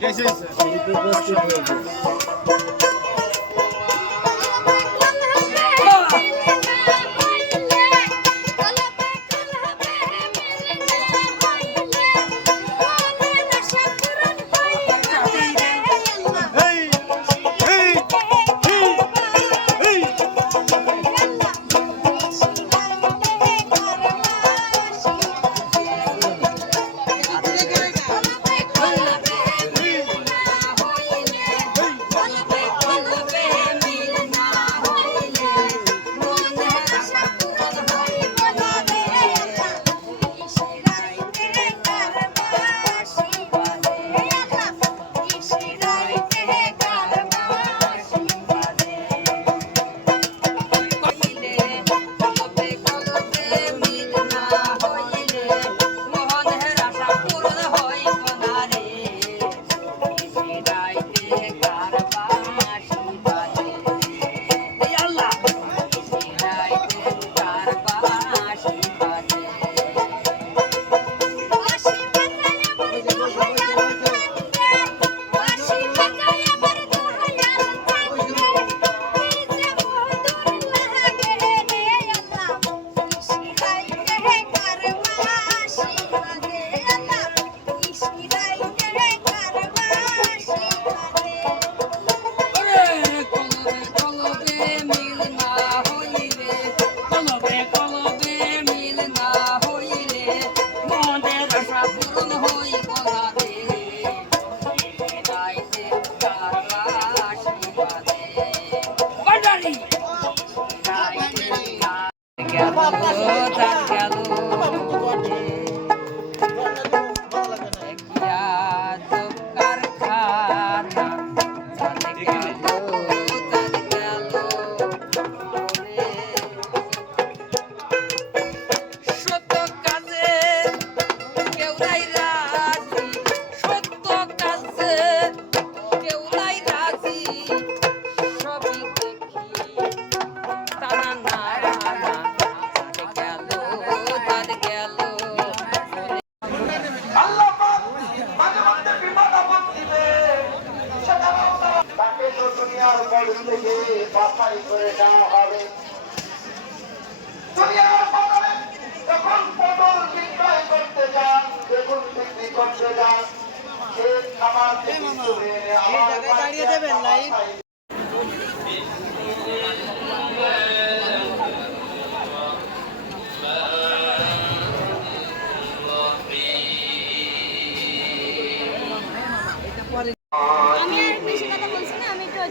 Yes, yes. সত্য থেকে বাছাই করে নেওয়া হবে। দুনিয়ার যখন পটল বিক্রয় করতে যান বেগুন বিক্রি করতে যান খাবার থেকে তুলে কথা বলছি না আমি একটু ওই